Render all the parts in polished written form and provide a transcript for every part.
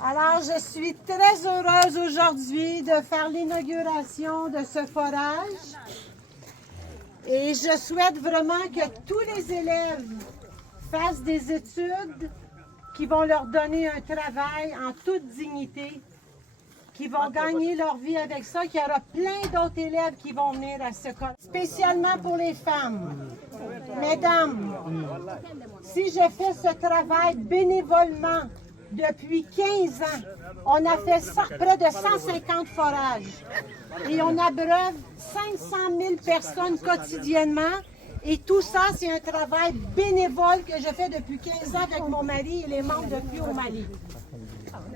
Alors, je suis très heureuse aujourd'hui de faire l'inauguration de ce forage. Et je souhaite vraiment que tous les élèves fassent des études qui vont leur donner un travail en toute dignité, qui vont gagner leur vie avec ça, qu'il y aura plein d'autres élèves qui vont venir à ce collège. Spécialement pour les femmes. Mesdames, si je fais ce travail bénévolement depuis 15 ans, on a fait près de 150 forages et on abreuve 500 000 personnes quotidiennement. Et tout ça, c'est un travail bénévole que je fais depuis 15 ans avec mon mari et les membres de Plus au Mali.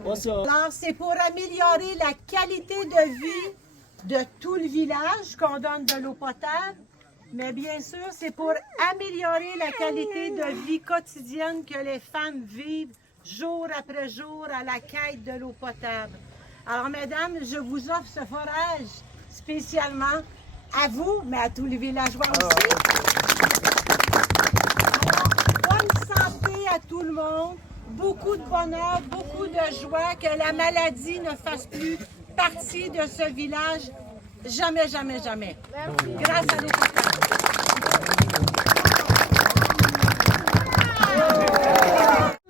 Alors, c'est pour améliorer la qualité de vie de tout le village qu'on donne de l'eau potable, mais bien sûr, c'est pour améliorer la qualité de vie quotidienne que les femmes vivent jour après jour à la quête de l'eau potable. Alors, mesdames, je vous offre ce forage spécialement à vous, mais à tous les villageois aussi. Alors, bonne santé à tout le monde. Beaucoup de bonheur, beaucoup de joie, que la maladie ne fasse plus partie de ce village. Jamais, jamais, jamais. Grâce à l'eau potable.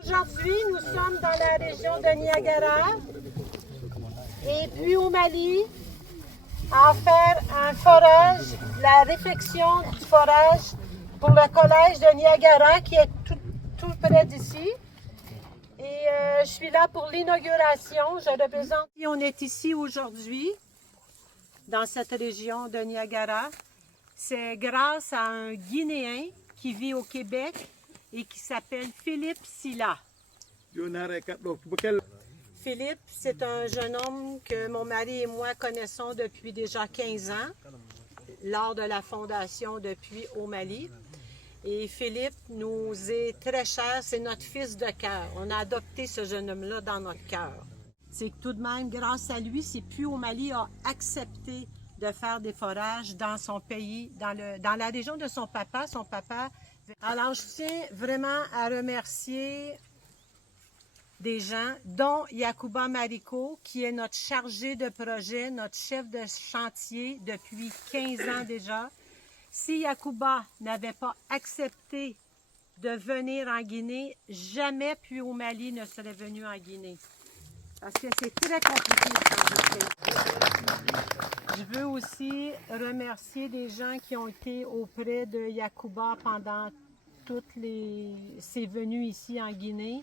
Aujourd'hui, nous sommes dans la région de Niagara et puis au Mali à faire un forage, la réfection du forage pour le collège de Niagara qui est tout près d'ici. Et je suis là pour l'inauguration. Je représente. On est ici aujourd'hui, dans cette région de Niagara. C'est grâce à un Guinéen qui vit au Québec et qui s'appelle Philippe Silla. Philippe, c'est un jeune homme que mon mari et moi connaissons depuis déjà 15 ans, lors de la fondation de Puy au Mali. Et Philippe nous est très cher, c'est notre fils de cœur. On a adopté ce jeune homme-là dans notre cœur. C'est que tout de même, grâce à lui, c'est Puy au Mali a accepté de faire des forages dans son pays, dans la région de son papa. Alors, je tiens vraiment à remercier des gens, dont Yacouba Mariko, qui est notre chargé de projet, notre chef de chantier depuis 15 ans déjà. Si Yacouba n'avait pas accepté de venir en Guinée, jamais Puy au Mali ne serait venu en Guinée. Parce que c'est très compliqué de changer. Je veux aussi remercier des gens qui ont été auprès de Yacouba pendant toutes ses venues ici en Guinée.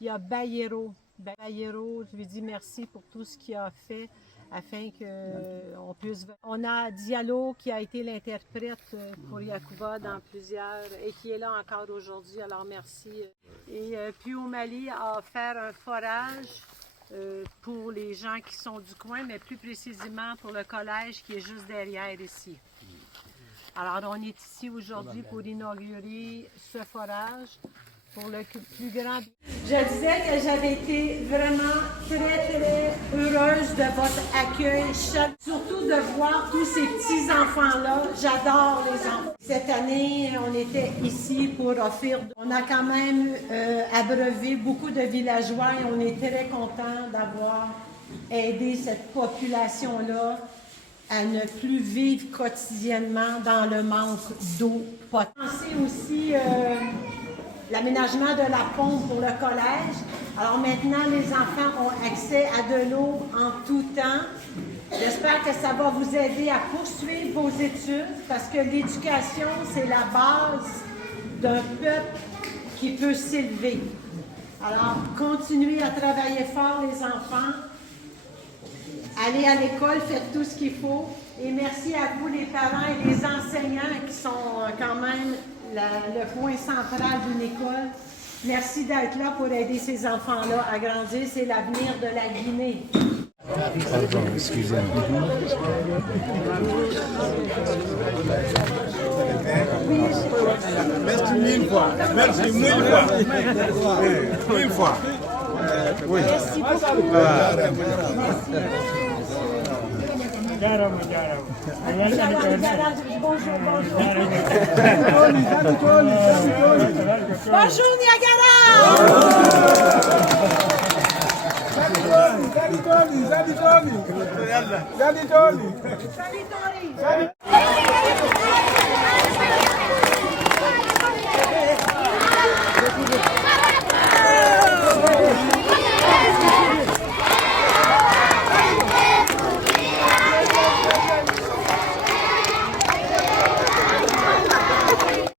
Il y a Bayero. Bayero, je lui dis merci pour tout ce qu'il a fait afin qu'on puisse... On a Diallo qui a été l'interprète pour Yacouba dans plusieurs et qui est là encore aujourd'hui, alors merci. Et puis au Mali a offert un forage pour les gens qui sont du coin, mais plus précisément pour le collège qui est juste derrière ici. Alors on est ici aujourd'hui pour inaugurer ce forage pour le plus grand. Je disais que j'avais été vraiment très heureuse de votre accueil, surtout de voir tous ces petits-enfants-là. J'adore les enfants. Cette année, on était ici pour offrir. On a quand même abreuvé beaucoup de villageois et on est très contents d'avoir aidé cette population-là à ne plus vivre quotidiennement dans le manque d'eau potable. Pensez aussi l'aménagement de la pompe pour le collège. Alors maintenant, les enfants ont accès à de l'eau en tout temps. J'espère que ça va vous aider à poursuivre vos études parce que l'éducation, c'est la base d'un peuple qui peut s'élever. Alors, continuez à travailler fort, les enfants. Allez à l'école, faites tout ce qu'il faut. Et merci à vous, les parents et les enseignants qui sont quand même le point central d'une école. Merci d'être là pour aider ces enfants-là à grandir. C'est l'avenir de la Guinée. Pardon, excusez-moi. Merci mille fois. Merci mille fois. Mille fois. Oui. Merci beaucoup. Bonjour, bonjour. Bonjour Niagara! Zaddy Tony.